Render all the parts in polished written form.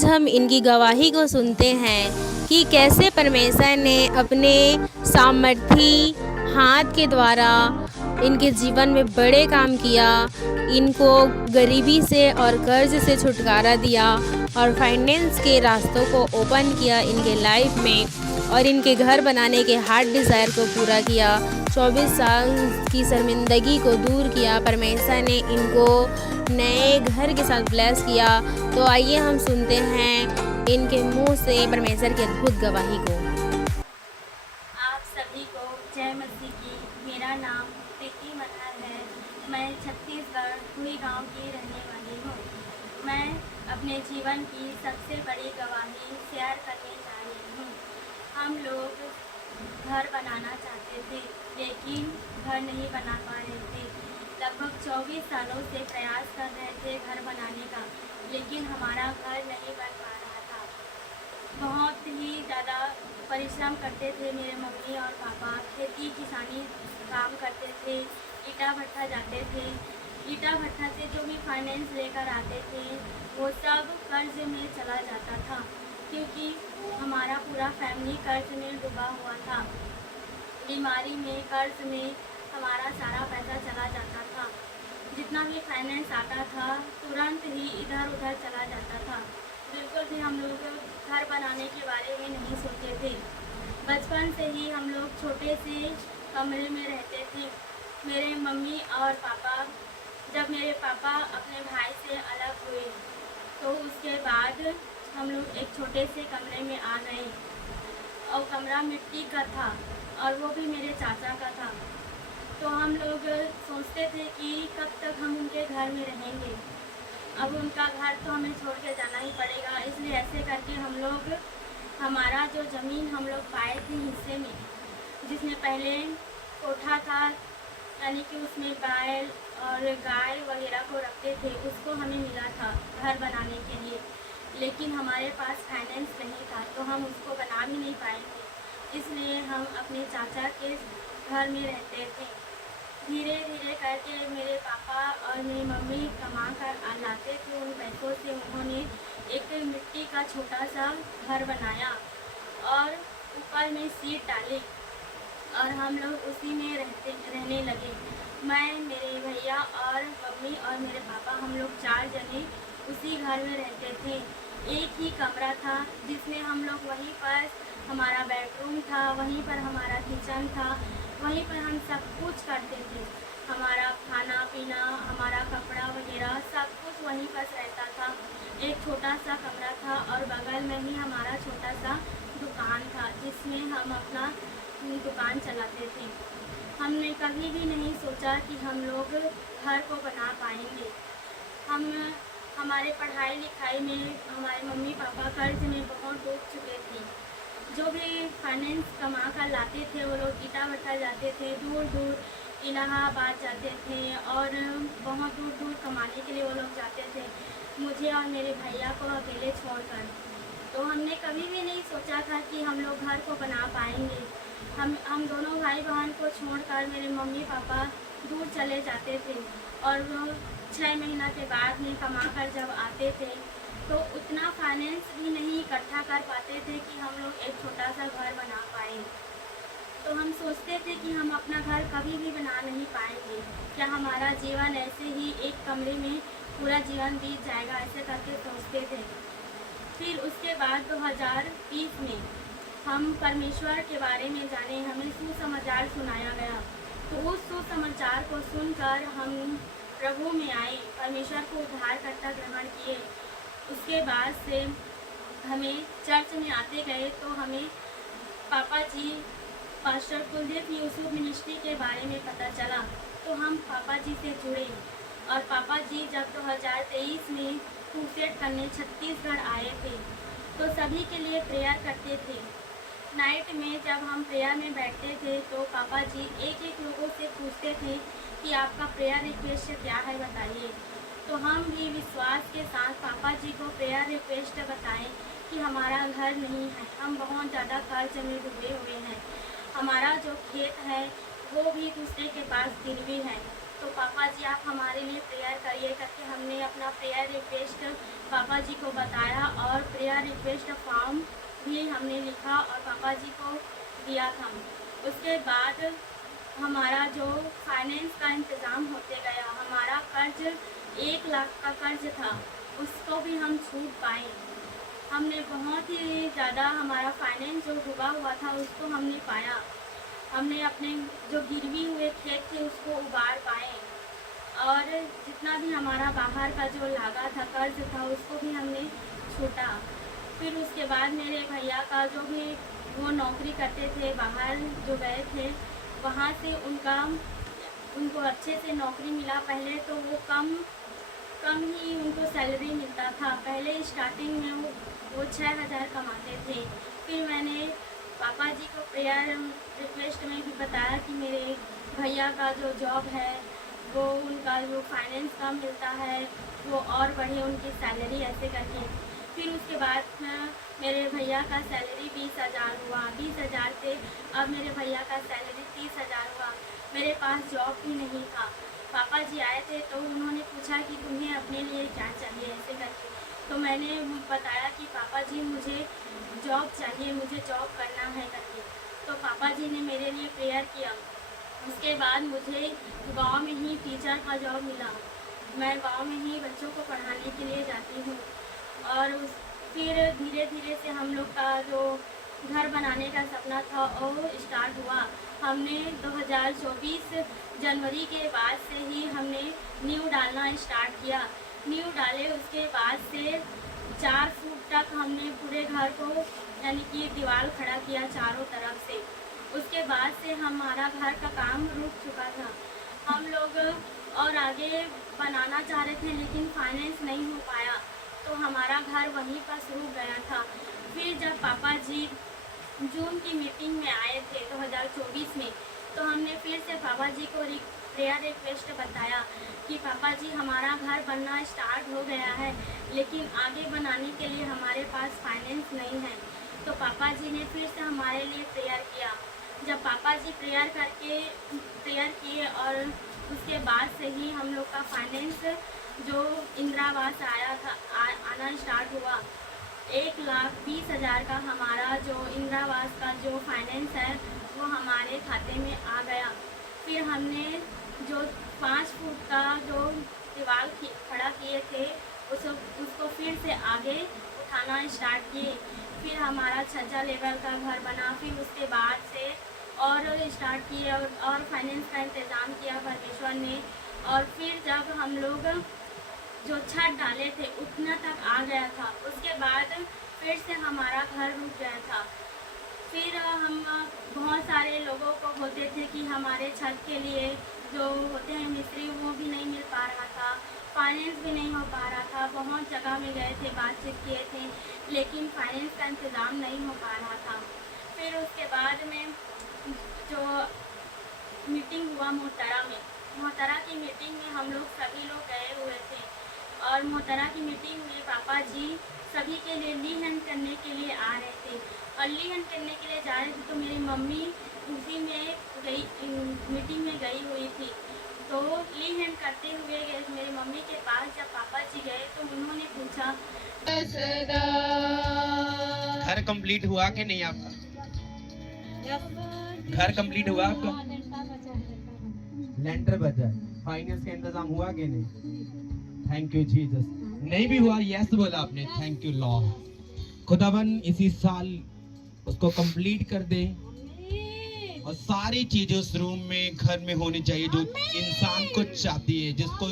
आज हम इनकी गवाही को सुनते हैं कि कैसे परमेश्वर ने अपने सामर्थी हाथ के द्वारा इनके जीवन में बड़े काम किया, इनको गरीबी से और कर्ज से छुटकारा दिया और फाइनेंस के रास्तों को ओपन किया इनके लाइफ में और इनके घर बनाने के हार्ट डिज़ायर को पूरा किया। 24 साल की शर्मिंदगी को दूर किया। परमेश्वर ने इनको नए घर के साथ ब्लेस किया। तो आइए हम सुनते हैं इनके मुंह से परमेश्वर की अद्भुत गवाही को। आप सभी को जय मसीह की। मेरा नाम प्रीति मनहर है। मैं छत्तीसगढ़ हुई गांव की रहने वाली हूँ। मैं अपने जीवन की सबसे बड़ी गवाही शेयर करने जा रही हूँ। हम लोग घर बनाना चाहते थे, लेकिन घर नहीं बना पा रहे थे। लगभग 24 सालों से प्रयास कर रहे थे घर बनाने का, लेकिन हमारा घर नहीं बन पा रहा था। बहुत ही ज़्यादा परिश्रम करते थे मेरे मम्मी और पापा। खेती किसानी काम करते थे, ईटा भट्ठा जाते थे। ईटा भट्ठा से जो भी फाइनेंस लेकर आते थे वो सब कर्ज में चला जाता था, क्योंकि हमारा पूरा फैमिली कर्ज में डूबा हुआ था। बीमारी में, कर्ज में हमारा सारा पैसा चला जाता था। जितना भी फाइनेंस आता था तुरंत ही इधर उधर चला जाता था। बिल्कुल भी हम लोग घर बनाने के बारे में नहीं सोचे थे। बचपन से ही हम लोग छोटे से कमरे में रहते थे। मेरे मम्मी और पापा, जब मेरे पापा अपने भाई से अलग हुए तो उसके बाद हम लोग एक छोटे से कमरे में आ गए और कमरा मिट्टी का था और वो भी मेरे चाचा का था। तो हम लोग सोचते थे कि कब तक हम उनके घर में रहेंगे। अब उनका घर तो हमें छोड़ के जाना ही पड़ेगा, इसलिए ऐसे करके हम लोग हमारा जो ज़मीन हम लोग पाए थे हिस्से में, जिसमें पहले कोठा था, यानी कि उसमें बैल और गाय वगैरह को रखते थे, उसको हमें मिला था घर बनाने के लिए। लेकिन हमारे पास फाइनेंस नहीं था तो हम उसको बना भी नहीं पाएंगे, इसलिए हम अपने चाचा के घर में रहते थे। धीरे धीरे करके मेरे पापा और मेरी मम्मी कमा कर लाते थे। उन पैसों से उन्होंने एक मिट्टी का छोटा सा घर बनाया और ऊपर में सीट डाली और हम लोग उसी में रहने लगे। मैं, मेरे भैया और मम्मी और मेरे पापा, हम लोग 4 जने उसी घर में रहते थे। एक ही कमरा था जिसमें हम लोग, वहीं पर हमारा बेडरूम था, वहीं पर हमारा किचन था, वहीं पर हम सब कुछ करते थे। हमारा खाना पीना, हमारा कपड़ा वगैरह सब कुछ वहीं पर रहता था। एक छोटा सा कमरा था और बगल में ही हमारा छोटा सा दुकान था, जिसमें हम अपना दुकान चलाते थे। हमने कभी भी नहीं सोचा कि हम लोग घर को बना पाएंगे। हमारे पढ़ाई लिखाई में हमारे मम्मी पापा कर्ज में बहुत डूब चुके थे। जो भी फाइनेंस कमा कर लाते थे वो लोग ईटा भट्ठा जाते थे, दूर दूर इलाहाबाद जाते थे और बहुत दूर दूर कमाने के लिए वो लोग जाते थे, मुझे और मेरे भैया को अकेले छोड़कर। तो हमने कभी भी नहीं सोचा था कि हम लोग घर को बना पाएंगे। हम दोनों भाई बहन को छोड़कर मेरे मम्मी पापा दूर चले जाते थे और वो 6 महीना के बाद में कमा कर जब आते थे तो उतना फाइनेंस भी नहीं इकट्ठा कर पाते थे कि हम लोग एक छोटा सा घर बना पाए। तो हम सोचते थे कि हम अपना घर कभी भी बना नहीं पाएंगे, क्या हमारा जीवन ऐसे ही एक कमरे में पूरा जीवन बीत जाएगा, ऐसे करके सोचते थे। फिर उसके बाद 2020 में हम परमेश्वर के बारे में जाने, हमें सुसमाचार सुनाया गया। तो उस सुसमाचार को सुनकर हम प्रभु में आए, परमेश्वर को उद्धारकर्ता ग्रहण किए। उसके बाद से हमें चर्च में आते गए तो हमें पापा जी, पास्टर कुलदीप यूसुफ मिनिस्ट्री के बारे में पता चला। तो हम पापा जी से जुड़े और पापा जी जब 2023 में क्रूसेड करने छत्तीसगढ़ आए थे तो सभी के लिए प्रेयर करते थे। नाइट में जब हम प्रेयर में बैठते थे तो पापा जी एक एक लोगों से पूछते थे कि आपका प्रेयर रिक्वेस्ट क्या है, बताइए। तो हम भी विश्वास के साथ पापा जी को प्रेयर रिक्वेस्ट बताएं कि हमारा घर नहीं है, हम बहुत ज़्यादा कर्ज में डूबे हुए हैं, हमारा जो खेत है वो भी दूसरे के पास गिरवी है, तो पापा जी आप हमारे लिए प्रेयर करिए करके हमने अपना प्रेयर रिक्वेस्ट पापा जी को बताया और प्रेयर रिक्वेस्ट फॉर्म भी हमने लिखा और पापा जी को दिया था। उसके बाद हमारा जो फाइनेंस का इंतज़ाम होते गया, हमारा कर्ज 1 लाख का कर्ज था, उसको भी हम छूट पाए। हमने बहुत ही ज़्यादा हमारा फाइनेंस जो डूबा हुआ था उसको हमने पाया। हमने अपने जो गिरवी हुए खेत थे उसको उबार पाए और जितना भी हमारा बाहर का जो लागा था कर्ज था उसको भी हमने छूटा। फिर उसके बाद मेरे भैया का जो भी वो नौकरी करते थे बाहर जो गए थे वहाँ से उनको अच्छे से नौकरी मिला। पहले तो वो कम ही उनको सैलरी मिलता था। पहले स्टार्टिंग में वो 6,000 कमाते थे। फिर मैंने पापा जी को प्रेयर रिक्वेस्ट में भी बताया कि मेरे भैया का जो जॉब है वो उनका जो फाइनेंस का मिलता है वो और बढ़े उनकी सैलरी ऐसे करके। फिर उसके बाद मेरे भैया का सैलरी 20,000 हुआ। 20,000 से अब मेरे भैया का सैलरी 30,000 हुआ। मेरे पास जॉब भी नहीं था। पापा जी आए थे तो उन्होंने पूछा कि तुम्हें अपने लिए क्या चाहिए ऐसे करके। तो मैंने बताया कि पापा जी मुझे जॉब चाहिए, मुझे जॉब करना है करके। तो पापा जी ने मेरे लिए प्रेयर किया। उसके बाद मुझे गांव में ही टीचर का जॉब मिला। मैं गांव में ही बच्चों को पढ़ाने के लिए जाती हूँ। और फिर धीरे धीरे से हम लोग का जो घर बनाने का सपना था वो स्टार्ट हुआ। हमने 2024 जनवरी के बाद से ही हमने नींव डालना स्टार्ट किया। नींव डाले उसके बाद से 4 फुट तक हमने पूरे घर को यानी कि दीवार खड़ा किया चारों तरफ से। उसके बाद से हमारा घर का काम रुक चुका था। हम लोग और आगे बनाना चाह रहे थे लेकिन फाइनेंस नहीं हो पाया तो हमारा घर वहीं पर रुक गया था। फिर जब पापा जी जून की मीटिंग में आए थे 2024 में तो हमने फिर से पापा जी को प्रेयर रिक्वेस्ट बताया कि पापा जी हमारा घर बनना स्टार्ट हो गया है लेकिन आगे बनाने के लिए हमारे पास फाइनेंस नहीं है। तो पापा जी ने फिर से हमारे लिए प्रेयर किया। जब पापा जी प्रेयर किए और उसके बाद से ही हम लोग का फाइनेंस जो इंदिरा आवास आया था आना स्टार्ट हुआ। 1,20,000 का हमारा जो इंदिरा आवास का जो फाइनेंस है वो हमारे खाते में आ गया। फिर हमने जो 5 फुट का जो दीवार खड़ा किए थे उसको फिर से आगे उठाना स्टार्ट किए। फिर हमारा 6 लेवल का घर बना। फिर उसके बाद से और स्टार्ट किए और फाइनेंस का इंतज़ाम किया परमेश्वर ने। और फिर जब हम लोग जो छत डाले थे उतना तक आ गया था उसके बाद फिर से हमारा घर रुक गया था। फिर हम बहुत सारे लोगों को होते थे कि हमारे छत के लिए जो होते हैं मिस्त्री वो भी नहीं मिल पा रहा था, फाइनेंस भी नहीं हो पा रहा था। बहुत जगह में गए थे, बातचीत किए थे लेकिन फाइनेंस का इंतज़ाम नहीं हो पा रहा था। फिर उसके बाद में जो मीटिंग हुआ मोहतरा की मीटिंग में हम लोग सभी लोग गए हुए थे और मोहतरा की मीटिंग में पापा जी सभी के लिए ली हैंड करने के लिए आ रहे थे और ली हैंड करने के लिए जा रहे थे तो मेरी मम्मी उसी में मीटिंग में गई हुई थी। तो ली हैंड करते हुए मेरी मम्मी के पास जब पापा जी गए तो उन्होंने पूछा घर कंप्लीट हुआ कि नहीं आपका? घर कंप्लीट हुआ आपका? लेंटर बचा है, फाइनेंस का इंतजाम हुआ कि नहीं? Thank you Jesus. नहीं भी हुआ, यस बोला आपने, थैंक यू लॉर्ड। खुदावन इसी साल उसको कंप्लीट कर दे और सारी चीजें उस रूम में घर में होनी चाहिए जो इंसान को चाहती है, जिसको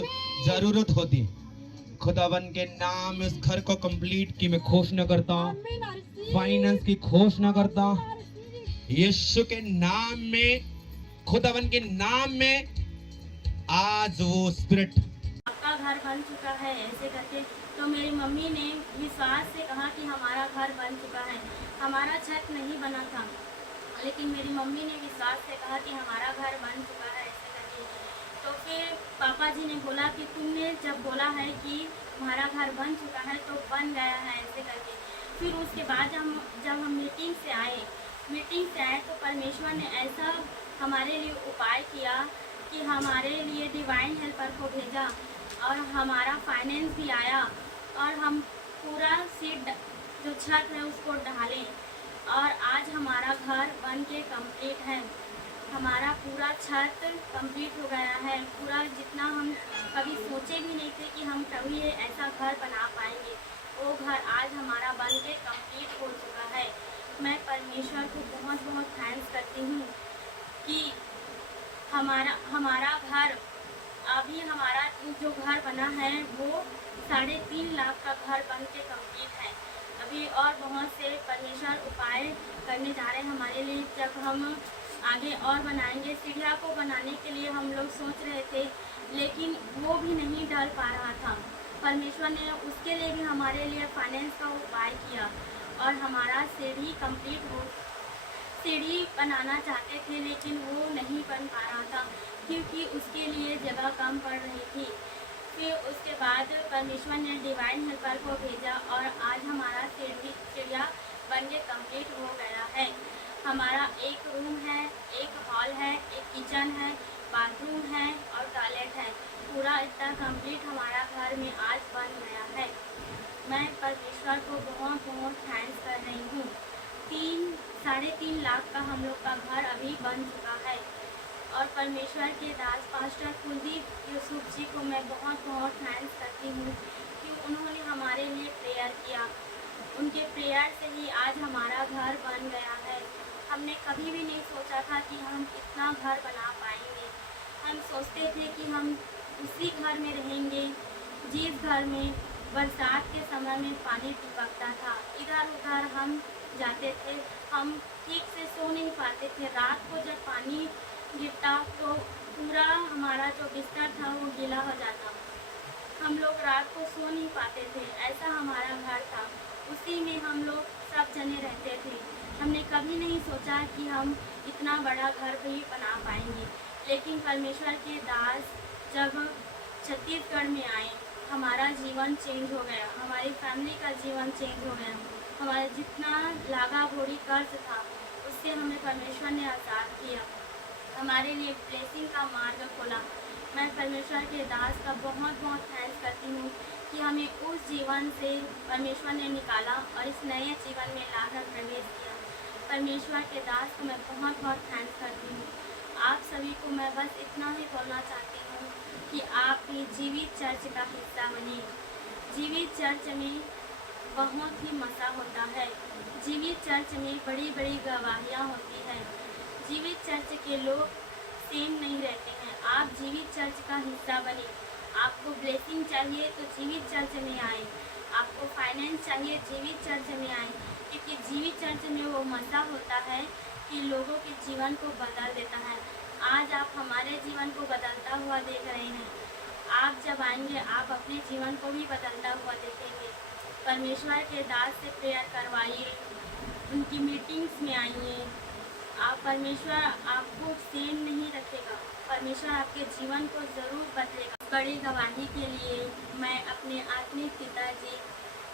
जरूरत होती है। खुदावन के नाम में उस घर को कंप्लीट की मैं घोषणा करता हूँ, फाइनेंस की घोषणा करता हूँ यीशु के नाम में, खुदावन के नाम में। आज वो स्पिरिट आपका घर बन चुका है ऐसे करके। तो मेरी मम्मी ने विश्वास से कहा कि हमारा घर बन चुका है। हमारा छत नहीं बना था लेकिन मेरी मम्मी ने विश्वास से कहा कि हमारा घर बन चुका है ऐसे करके। तो फिर पापा जी ने बोला कि तुमने जब बोला है कि हमारा घर बन चुका है तो बन गया है ऐसे करके। फिर उसके बाद जब हम मीटिंग से आए तो परमेश्वर ने ऐसा हमारे लिए उपाय किया कि हमारे लिए डिवाइन हेल्पर को भेजा और हमारा फाइनेंस भी आया और हम पूरा सीट जो छत है उसको ढालें और आज हमारा घर बन के कम्प्लीट है। हमारा पूरा छत कंप्लीट हो गया है। पूरा जितना हम कभी सोचे भी नहीं थे कि हम कभी ऐसा घर बना पाएंगे, वो घर आज हमारा बन के कंप्लीट हो चुका है। मैं परमेश्वर को बहुत बहुत थैंक्स करती हूँ कि हमारा घर अभी हमारा जो घर बना है वो 3.5 लाख का घर बन के कंप्लीट है। अभी और बहुत से परमेश्वर उपाय करने जा रहे हैं हमारे लिए। जब हम आगे और बनाएंगे, सीढ़िया को बनाने के लिए हम लोग सोच रहे थे लेकिन वो भी नहीं डल पा रहा था। परमेश्वर ने उसके लिए भी हमारे लिए फाइनेंस का उपाय किया और हमारा सीढ़ी कंप्लीट हो। सीढ़ी बनाना चाहते थे लेकिन वो नहीं बन पा रहा था क्योंकि उसके लिए जगह कम पड़ रही थी। फिर उसके बाद परमेश्वर ने डिवाइन हेल्पर को भेजा और आज हमारा सीढ़िया बन के कम्प्लीट हो गया है। हमारा एक रूम है, एक हॉल है, एक किचन है, बाथरूम है और टॉयलेट है। पूरा इतना कंप्लीट हमारा घर में आज बन गया है। मैं परमेश्वर को बहुत बहुत थैंक्स कर रही हूँ। 3.5 लाख का हम लोग का घर अभी बन चुका है और परमेश्वर के दास पास्टर कुलदीप यूसुफ जी को मैं बहुत बहुत थैंक्स करती हूँ कि उन्होंने हमारे लिए प्रेयर किया। उनके प्रेयर से ही आज हमारा घर बन गया है। हमने कभी भी नहीं सोचा था कि हम इतना घर बना पाएंगे। हम सोचते थे कि हम उसी घर में रहेंगे जिस घर में बरसात के समय में पानी टपकता था। इधर उधर हम जाते थे, हम ठीक से सो नहीं पाते थे। रात को जब पानी गिरता तो पूरा हमारा जो बिस्तर था वो गीला हो जाता। हम लोग रात को सो नहीं पाते थे। ऐसा हमारा घर था, उसी में हम लोग सब जने रहते थे। हमने कभी नहीं सोचा कि हम इतना बड़ा घर भी बना पाएंगे। लेकिन परमेश्वर के दास जब छत्तीसगढ़ में आए, हमारा जीवन चेंज हो गया। हमारी फैमिली का जीवन चेंज हो गया। हमारा जितना लागा बोरी कर्ज था उससे हमें परमेश्वर ने आज़ाद किया, हमारे लिए ब्लेसिंग का मार्ग खोला। मैं परमेश्वर के दास का बहुत बहुत थैंक्स करती हूँ कि हमें उस जीवन से परमेश्वर ने निकाला और इस नए जीवन में लाकर प्रवेश किया। परमेश्वर के दास को मैं बहुत बहुत थैंक्स करती हूँ। आप सभी को मैं बस इतना ही बोलना चाहती हूँ कि आप भी जीवित चर्च का हिस्सा बनिए। जीवित चर्च में बहुत ही मज़ा होता है। जीवित चर्च में बड़ी बड़ी गवाहियाँ होती हैं। जीवित चर्च के लोग सेम नहीं रहते हैं। आप जीवित चर्च का हिस्सा बनिए। आपको ब्लेसिंग चाहिए तो जीवित चर्च में आए। आपको फाइनेंस चाहिए, जीवित चर्च में आए, क्योंकि जीवित चर्च में वो मज़ा होता है कि लोगों के जीवन को बदल देता है। आज आप हमारे जीवन को बदलता हुआ देख रहे हैं। आप जब आएंगे आप अपने जीवन को भी बदलता हुआ देखेंगे। परमेश्वर के दास से प्रेयर करवाइए, उनकी मीटिंग्स में आइए। आप परमेश्वर आपको सेम नहीं रखेगा। परमेश्वर आपके जीवन को ज़रूर बदलेगा। बड़ी गवाही के लिए मैं अपने आत्मिक पिताजी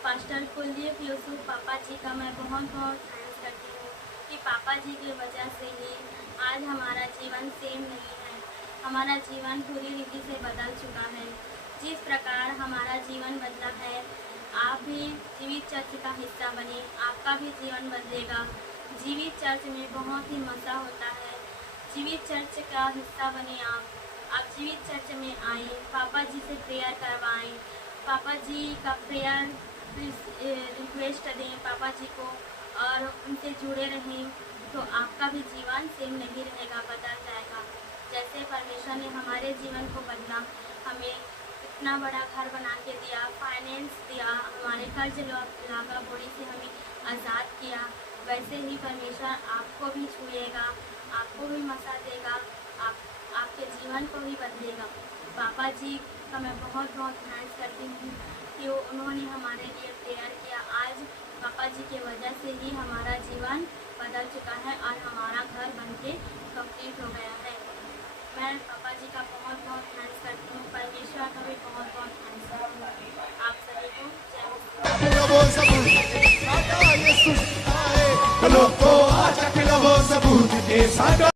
पास्टर कुलदीप यूसुफ पापा जी का मैं बहुत बहुत थैंक्स करती हूँ कि पापा जी की वजह से ही आज हमारा जीवन सेम नहीं है। हमारा जीवन पूरी रीति से बदल चुका है। जिस प्रकार हमारा जीवन बदला है, आप भी जीवित चर्च का हिस्सा बने, आपका भी जीवन बदलेगा। जीवित चर्च में बहुत ही मज़ा होता है। जीवित चर्च का हिस्सा बने आप जीवित चर्च में आए, पापा जी से प्रेयर करवाएं, पापा जी का प्रेयर रिक्वेस्ट दें पापा जी को और उनसे जुड़े रहें, तो आपका भी जीवन सेम नहीं रहेगा, बदल जाएगा। जैसे परमेश्वर ने हमारे जीवन को बदला, हमें इतना बड़ा घर बना के दिया, फाइनेंस दिया, हमारे कर्ज लागा बोरी से हमें आज़ाद किया, वैसे ही परमेश्वर आपको भी छुएगा, आपको भी मसा देगा, आपके जीवन को भी बदलेगा। पापा जी का मैं बहुत बहुत थैंक्स करती हूँ कि उन्होंने हमारे लिए प्रेयर किया। आज पापा जी के वजह से ही हमारा जीवन बदल चुका है और हमारा घर बनके कंप्लीट हो गया है। मैं पापा जी का बहुत बहुत थैंक्स करती हूँ। परमेश्वर का भी बहुत बहुत थैंक्स करती हूँ। आप सभी को जय।